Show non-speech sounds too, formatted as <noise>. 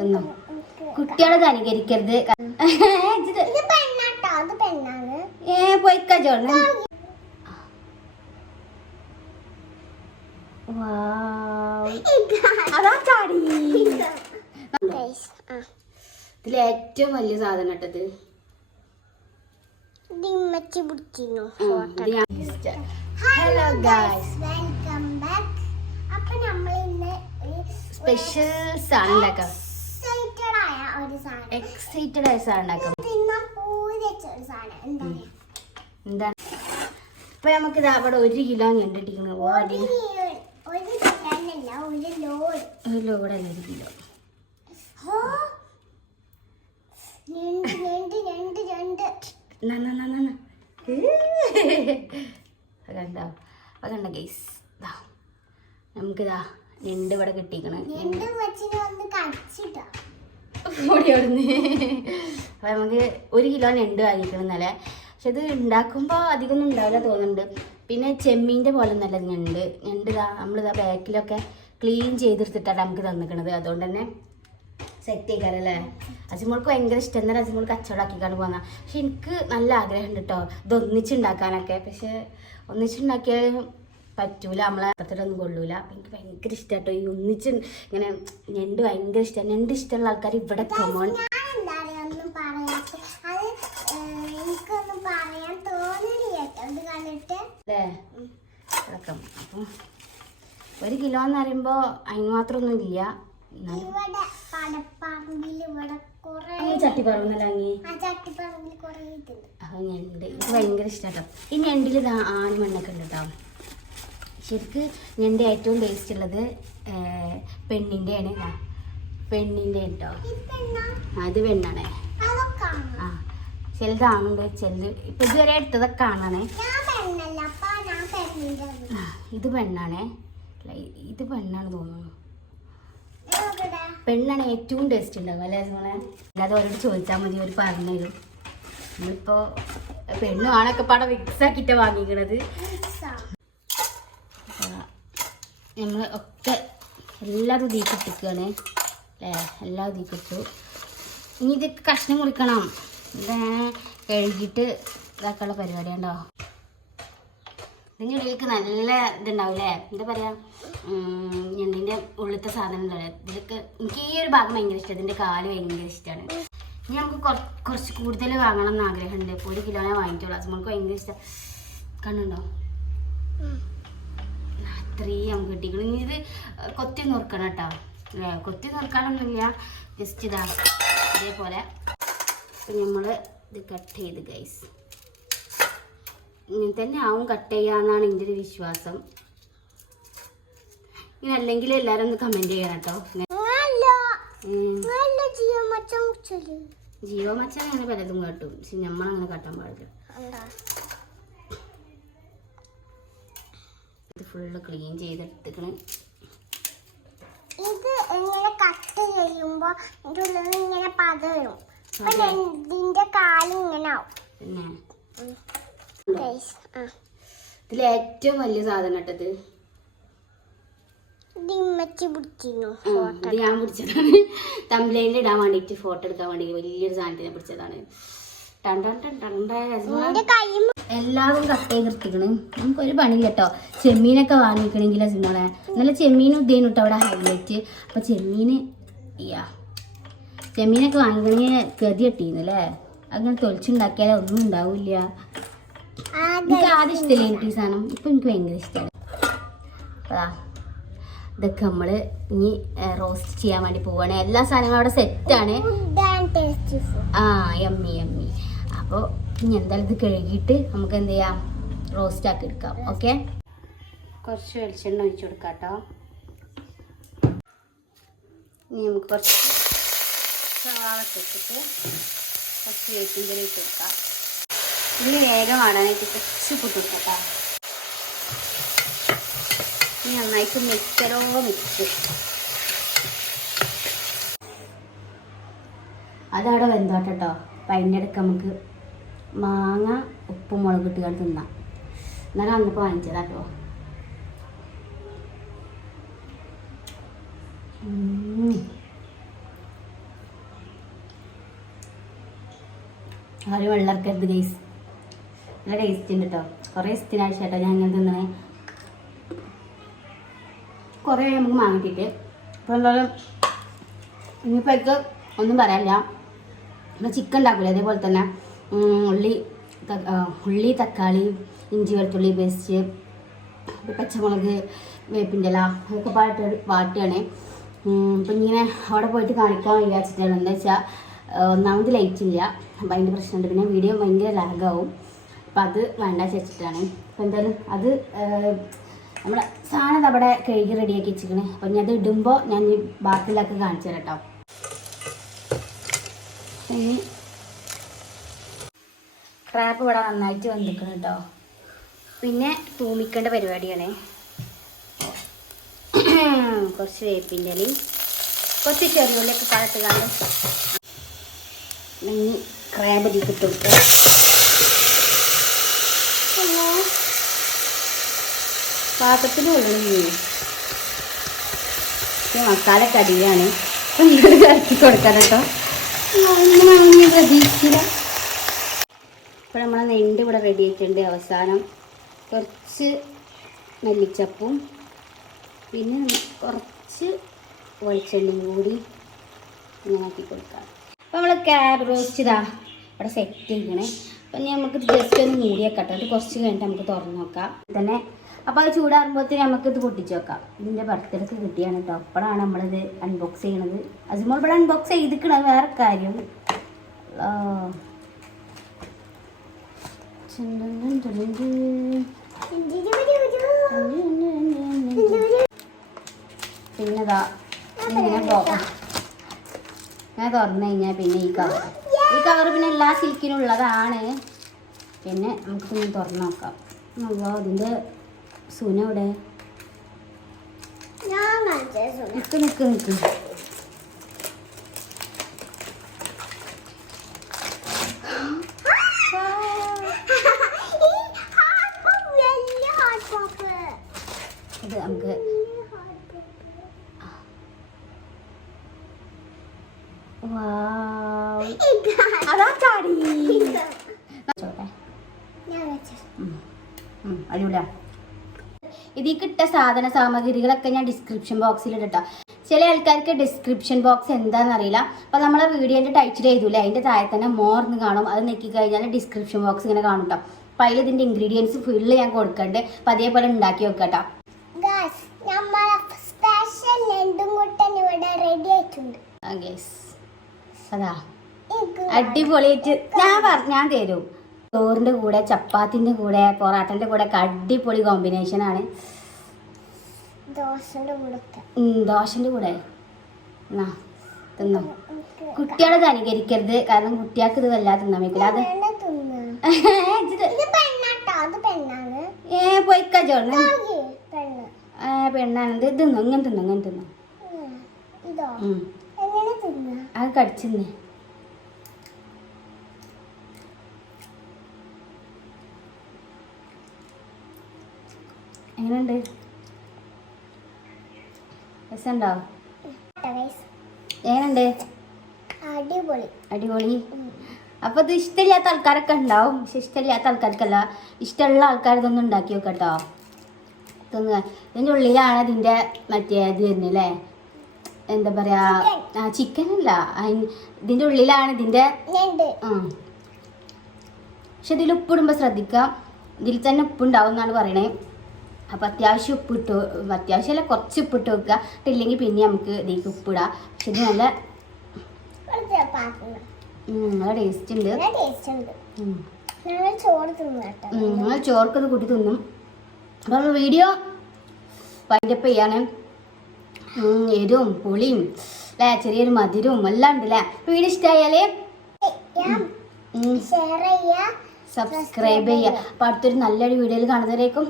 തിന്നോ കുട്ടികളെ അനുകരിക്കരുത്. ഏ പോയിക്കാ അതാ ചാടി. ഇതിൽ ഏറ്റവും വലിയ സാധനം ഇട്ടത് ഹലോ ഗായ്സ് വെൽക്കം ബാക്ക് അപ്പൊ നമ്മൾ ഇന്ന് സ്പെഷ്യൽ സാധനം ഉണ്ടാക്കാം ഒരു സാധനം. എക്സൈറ്റഡ് ആയ സാധനം തിന്നാൻ പൂരി വെച്ച ഒരു സാധനം. എന്താ എന്താണ് ഇപ്പൊ നമുക്ക് ഇതാ അവിടെ ഒരു കിലോ കണ്ടിട്ടിരിക്കുന്നു ഒരു ലോ- ഒരു കിലോ. കണ്ടോ അതണ്ട ഗൈസ് നമുക്കിതാ ഞണ്ട് ഇവിടെ കിട്ടിക്കണം രണ്ട് വെച്ചിന് വന്ന് കടിച്ചിട്ടാ. ഓടി അപ്പൊ നമുക്ക് ഒരു കിലോ ഞണ്ട് വാങ്ങിക്കണം എന്നല്ല പക്ഷെ ഇത് ഉണ്ടാക്കുമ്പോൾ അധികമൊന്നും ഉണ്ടാവില്ല തോന്നുന്നുണ്ട്. പിന്നെ ചെമ്മീന്റെ പോലെ നല്ല ഞണ്ട്. ഞണ്ട് നമ്മളിതാ ബാക്കിലൊക്കെ ക്ലീൻ ചെയ്തെടുത്തിട്ടാണ് നമുക്ക് തന്നിക്കണത്. അതുകൊണ്ട് തന്നെ സെറ്റ് ചെയ്യിക്കാറല്ലേ അജിമോൾക്ക് ഭയങ്കര ഇഷ്ടം. തന്നെ അജിമോൾ കച്ചവടമാക്കിക്കാണ് പോകുന്ന പക്ഷെ എനിക്ക് നല്ല ആഗ്രഹമുണ്ട് കേട്ടോ ഇത് ഒന്നിച്ചുണ്ടാക്കാനൊക്കെ പക്ഷെ ഒന്നിച്ചുണ്ടാക്കിയാൽ പറ്റൂല നമ്മളെ അത്രത്തിലൊന്നും കൊള്ളൂല. എനിക്ക് ഭയങ്കര ഇഷ്ടം കേട്ടോ ഈ ഒന്നിച്ച് ഇങ്ങനെ ഞണ്ട് ഭയങ്കര ഇഷ്ടം. ഞണ്ട് ഇഷ്ടമുള്ള ആൾക്കാർ ഇവിടെ കൊമോൺ അല്ലേ? അപ്പം ഒരു കിലോ എന്ന് പറയുമ്പോൾ അതിന് മാത്രമൊന്നും ഇല്ല. ഞണ്ട്. എനിക്ക് ഭയങ്കര ഇഷ്ടം ഈ ഞണ്ടിൽ ആണി മണ്ണൊക്കെ ഉണ്ട് കേട്ടോ ശരിക്ക് എന്റെ ഏറ്റവും ടേസ്റ്റ് ഉള്ളത് പെണ്ണിന്റെ ആണ് പെണ്ണിന്റെ കേട്ടോ അത് പെണ്ണാണേ. ആ ചിലത് ആണുണ്ട് ചിലത് ഇപ്പം ഇതുവരെ എടുത്തതൊക്കെ ആണാണേ ഇത് പെണ്ണാണേ. ഇത് പെണ്ണാണ് തോന്നുന്നു. പെണ്ണാണ് ഏറ്റവും ടേസ്റ്റ് ഉണ്ടാവുക അല്ലേ നമ്മളെ അല്ലാതെ അവരോട് ചോദിച്ചാൽ മതി അവർ പറഞ്ഞു തരും. നമ്മളിപ്പോൾ പെണ്ണും ആണൊക്കെ പാടെ മിക്സ് ആക്കിയിട്ട് വാങ്ങിക്കണത്. നമ്മൾ ഒക്കെ എല്ലാതും തീക്കിട്ടിരിക്കുകയാണ് അല്ലേ? എല്ലാം തീക്കിട്ടു ഇനി ഇത് കഷ്ണം മുറിക്കണം. ഇത് കഴുകിയിട്ട് ഇതാക്കാനുള്ള പരിപാടി ഉണ്ടോ ഇതിന്റെ ഉള്ളിലേക്ക് നല്ല ഇതുണ്ടാവില്ലേ? എന്താ പറയുക ഞണ്ടിന്റെ ഉള്ളിലത്തെ സാധനം ഉണ്ടല്ലേ. ഇതിലൊക്കെ എനിക്ക് ഈ ഒരു ഭാഗം ഭയങ്കര ഇഷ്ടം. ഇതിന്റെ കാൽ ഭയങ്കര ഇഷ്ടമാണ് ഇനി നമുക്ക് കുറ- കുറച്ച് കൂടുതൽ വാങ്ങണം എന്ന് ആഗ്രഹമുണ്ട്. ഒരു കിലോനെ വാങ്ങിച്ചോളൂ അത് നമുക്ക് ഭയങ്കര ഇഷ്ടം. കണ്ണുണ്ടോ? അത്രയും കിട്ടിക്കണം ഇനി ഇത് കൊത്തി നുറുക്കണം കേട്ടോ. കൊത്തി നുറുക്കാനൊന്നുമില്ല. ജസ്റ്റ് ഇതാ. ഇതേപോലെ. നമ്മൾ ഇത് കട്ട് ചെയ്ത് ഗൈസ് ഇങ്ങനെ തന്നെ ആവും കട്ട് ചെയ്യാന്നാണ് എന്റെ ഒരു വിശ്വാസം. ഇങ്ങനെ അല്ലെങ്കിൽ എല്ലാവരും ഒന്ന് കമന്റ് ചെയ്യണം കേട്ടോ. ജിയോ മച്ചാൻ അങ്ങനെ പലതും കേട്ടും. പക്ഷെ നമ്മളങ്ങനെ കട്ടാൻ പാടില്ല. ഇത് ഫുള്ള് ക്ലീൻ ചെയ്തെടുത്തിക്കണ് ഇത് ഇങ്ങനെ കട്ട് ചെയ്യുമ്പോ ഇതിനുള്ളിൽ ഇങ്ങനെ പതരും ഇതിന്റെ കാൽ ഇങ്ങനെ ആവും ഇതിൽ ഏറ്റവും വലിയ സാധനം ഇട്ടത് ഇത് ഞാൻ പിടിച്ചതാണ് തമ്പ്ലൈനിൽ ഇടാൻ വേണ്ടിയിട്ട് ഫോട്ടോ എടുക്കാൻ വേണ്ടി വലിയൊരു സാധനത്തിനെ പിടിച്ചതാണ് ടൺ ടൺ ടൺ ടൺ എല്ലാവരും കട്ട് ചെയ്തെടുത്തിക്കണ് നമുക്ക് ഒരു പണി കേട്ടോ ചെമ്മീനൊക്കെ വാങ്ങിക്കണമെങ്കിൽ സിനിമകളെ നല്ല ചെമ്മീൻ ഉദ്ദേശം കേട്ടോ അവിടെ ഹൈലൈറ്റ്. അപ്പൊ ചെമ്മീന് യാ ചെമ്മീനൊക്കെ വാങ്ങിക്കണമെങ്കിൽ ഗതി കെട്ടിയിരുന്നല്ലേ അങ്ങനെ തൊളിച്ചുണ്ടാക്കിയാലേ ഒന്നും ഉണ്ടാവില്ല. എനിക്ക് ആദ്യം ഇഷ്ടമില്ല എനിക്ക് സാധനം? ഇപ്പൊ എനിക്ക് ഭയങ്കര ഇഷ്ടമാണ് അതാ. ഇതൊക്കെ നമ്മൾ ഇനി റോസ്റ്റ് ചെയ്യാൻ വേണ്ടി പോവാണ്. എല്ലാ സാധനങ്ങളും അവിടെ സെറ്റാണ് ആൻഡ് ടേസ്റ്റി ആ യമ്മി യമ്മി അപ്പോൾ ഇനി എന്തായാലും ഇത് കഴുകിയിട്ട് നമുക്ക് എന്ത് ചെയ്യാം? റോസ്റ്റ് ആക്കി എടുക്കാം. ഓക്കെ കുറച്ച് വെളിച്ചെണ്ണ ഒഴിച്ചു കൊടുക്കാം കേട്ടോ. ഇനി നമുക്ക് കുറച്ച് സവാള ഇട്ടിട്ട് കുറച്ച് വേപ്പിന്റെ ഇട്ട് കൊടുക്കാം. ഇനി വേഗം ആടാനായിട്ട് കുറച്ച് പൊട്ടിട്ടോ ഇനി നന്നായിട്ട് മിക്സറോ മിക്സ് അതവിടെ വെന്തോട്ടോ അപ്പം അതിന്റെ ഇടയ്ക്ക് നമുക്ക് മാങ്ങ ഉപ്പും മുളക് ഇട്ടുകൾ തിന്നാം. എന്നാലും അന്നിപ്പോൾ വാങ്ങിച്ചതാ കേട്ടോ ആരും വെള്ളർക്കരുത് ഗൈസ് നല്ല ടേസ്റ്റ് ഉണ്ട് കേട്ടോ കുറേ കേട്ടോ ഞാൻ ഇങ്ങനെ തിന്നണേ. കുറേ നമുക്ക് വാങ്ങിയിട്ടിട്ട് ഇപ്പോൾ എന്തായാലും ഇനിയിപ്പോൾ ഒന്നും പറയാനില്ല. നമ്മൾ ചിക്കൻ ഉണ്ടാക്കില്ല അതേപോലെ തന്നെ. ഉള്ളി ഉള്ളി തക്കാളി ഇഞ്ചി വെളുത്തുള്ളി പേസ്റ്റ് പച്ചമുളക് വേപ്പിന്റെ ഇല അതൊക്കെ പാട്ട് പാട്ടാണ് അപ്പം ഇങ്ങനെ അവിടെ പോയിട്ട് കാണിക്കാൻ വിചാരിച്ചിട്ടാണ്. എന്താ വെച്ചാൽ ഒന്നാമത് ലൈറ്റ് ഇല്ല. അപ്പം അതിന്റെ പ്രശ്നമുണ്ട് പിന്നെ വീഡിയോ ഭയങ്കര ലാഗാവും അപ്പം അത് വേണ്ട ചേച്ചിട്ടാണ് അപ്പം എന്തായാലും അത് നമ്മുടെ സാധനം അവിടെ കഴുകി റെഡിയാക്കി വെച്ചിരിക്കണേ. അപ്പം ഞാൻ അത് ഇടുമ്പോൾ ഞാൻ ബാക്കിലൊക്കെ കാണിച്ചു തരാം കേട്ടോ. ഇനി ക്രാപ്പ് ഇവിടെ നന്നായിട്ട് വന്നിരിക്കണം കേട്ടോ പിന്നെ തൂമിക്കേണ്ട പരിപാടിയാണ്. <clears throat> കുറച്ച് വേപ്പിന്റെ ഇലയും കുറച്ച് ചെറിയുള്ളിയൊക്കെ പാട്ട് കാണും ഇനി ക്രാബ് അടി കിട്ടും പാത്രത്തിൽ ഉള്ളി മസാല കടിയാണ്. ഇറക്കി കൊടുക്കാൻ കേട്ടോ ഒന്നും ഇപ്പോൾ നമ്മളെ നെണ്ട് ഇവിടെ റെഡി ആയിട്ടുണ്ട്. അവസാനം കുറച്ച് മല്ലിച്ചപ്പും പിന്നെ കുറച്ച് വെളിച്ചെണ്ണയും കൂടി ഇങ്ങനെ ആക്കി കൊടുക്കാം. അപ്പോൾ നമ്മൾ ക്യാബ് റോസ്റ്റ് ഇതാ ഇവിടെ സെറ്റ് ചെയ്യണേ. അപ്പം നമുക്ക് ജസ്റ്റ് ഒന്ന് മൂടി വെക്കട്ടെ. അത് കുറച്ച് കഴിഞ്ഞിട്ട് നമുക്ക് തുറന്നു നോക്കാം. തന്നെ അപ്പോൾ അത് ചൂടാകുമ്പോഴത്തേന് നമുക്ക് ഇത് പൊട്ടിച്ച് വെക്കാം. ഇതിന്റെ ബർത്ത്ഡേക്ക് കിട്ടിയാണ് കേട്ടോ അപ്പോഴാണ് നമ്മളിത് അൺബോക്സ് ചെയ്യണത്. അജുമോൾ ഇവിടെ അൺബോക്സ് ചെയ്തിക്കണത് വേറെ കാര്യം. പിന്നെതാ ഇങ്ങനെ പോകാം ഞാൻ തുറന്നു കഴിഞ്ഞാൽ പിന്നെ ഈ കവർ ഈ കവർ പിന്നെ എല്ലാ സിൽക്കിനും ഉള്ളതാണ്. പിന്നെ നമുക്ക് പിന്നെ തുറന്നു നോക്കാം. അല്ലോ ഇതിന്റെ സുന ഇവിടെ നിൽക്ക് നിൽക്ക് നിക്ക് നിക്ക് നിക്ക് വലിയ ഹാർട്ട് പോപ്പ് ഇത് നമുക്ക് വാവ്. അതാ ചാടി ചോട്ടെ ഞാൻ വെച്ചു അടിപൊളിയാ ഇതിൽ കിട്ട സാധന സാമഗ്രികളൊക്കെ ഞാൻ ഡിസ്ക്രിപ്ഷൻ ബോക്സിൽ ഇടട്ടോ. ചില ആൾക്കാർക്ക് ഡിസ്ക്രിപ്ഷൻ ബോക്സ് എന്താണെന്ന് അറിയില്ല. അപ്പോൾ നമ്മളെ വീഡിയോന്റെ ടൈറ്റിൽ എഴുതൂല? അതിന്റെ താഴെ തന്നെ മോർന്ന് കാണും. അത് നെക്കി കഴിഞ്ഞാൽ ഡിസ്ക്രിപ്ഷൻ ബോക്സ് ഇങ്ങനെ കാണും കേട്ടോ അപ്പോൾ അതിൽ ഇതിന്റെ ഇൻഗ്രീഡിയൻസ് ഫുള്ള് ഞാൻ കൊടുക്കണ്ട്. അപ്പോൾ അതേപോലെ ഉണ്ടാക്കി വെക്കട്ടോ അടിപൊളിയായിട്ട് ഞാൻ ഞാൻ തരും. ചോറിന്റെ കൂടെ ചപ്പാത്തിന്റെ കൂടെ പൊറാട്ടന്റെ കൂടെ അടിപൊളി കോമ്പിനേഷനാണ് ദോശന്റെ കൂടെ ദോശന്റെ കൂടെ. എന്നാ തിന്നോ. കുട്ടികളത് അനുകരിക്കരുത്. കാരണം കുട്ടികൾക്ക് ഇത് വല്ലാതെ തിന്നാൻ വെക്കില്ല അത് ഏ പൊയ്ക്ക ചോറിന് ഏ പെണ്ണാണ്. ഇത് തിന്നോ. ഇങ്ങനെ തിന്നോ ഇങ്ങനെ തിന്നാ. അത് കടിച്ചിന്നേ എങ്ങനെയുണ്ട്? രസമുണ്ടോ? എങ്ങനെയുണ്ട്? അടിപൊളി. അടിപൊളി. അപ്പൊ ഇത് ഇഷ്ടമില്ലാത്ത ആൾക്കാരൊക്കെ ഉണ്ടാവും. പക്ഷെ ഇഷ്ടമില്ലാത്ത ആൾക്കാർക്കല്ല. ഇഷ്ടമുള്ള ആൾക്കാർ ഇതൊന്നും ഉണ്ടാക്കി വെക്കട്ടോ തിന്നുക ഇതിന്റെ ഉള്ളിലാണ് ഇതിന്റെ മറ്റേ ഇത് വരുന്നത് അല്ലേ? എന്താ പറയാ? ആ ചിക്കൻ അല്ല. ഇതിന്റെ ഉള്ളിലാണ് ഇതിന്റെ പക്ഷെ ഇതിൽ ഉപ്പിടുമ്പോൾ ശ്രദ്ധിക്കാം. ഇതിൽ തന്നെ ഉപ്പുണ്ടാവും എന്നാണ് പറയണേ. അപ്പം അത്യാവശ്യം ഉപ്പിട്ട് അത്യാവശ്യമല്ല കുറച്ച് ഉപ്പിട്ട് വെക്കുക. ഇല്ലെങ്കിൽ പിന്നെ നമുക്ക് ഇതിലേക്ക് ഉപ്പിടുക പക്ഷെ ഇത് നല്ല നല്ല ടേസ്റ്റ് ഉണ്ട്. ഞങ്ങൾ ചോർക്കത് കൂട്ടി. തിന്നും. അപ്പം നമ്മൾ വീഡിയോ വൈൻഡപ്പ് ചെയ്യാണ്. എരും എരിവും പുളിയും അല്ലേ ചെറിയൊരു മധുരവും എല്ലാം ഉണ്ട് അല്ലേ വീഡിയോ ഇഷ്ടമായാലേ സബ്സ്ക്രൈബ് ചെയ്യുക അപ്പോൾ അടുത്തൊരു നല്ലൊരു വീഡിയോയിൽ കാണുന്നവരേക്കും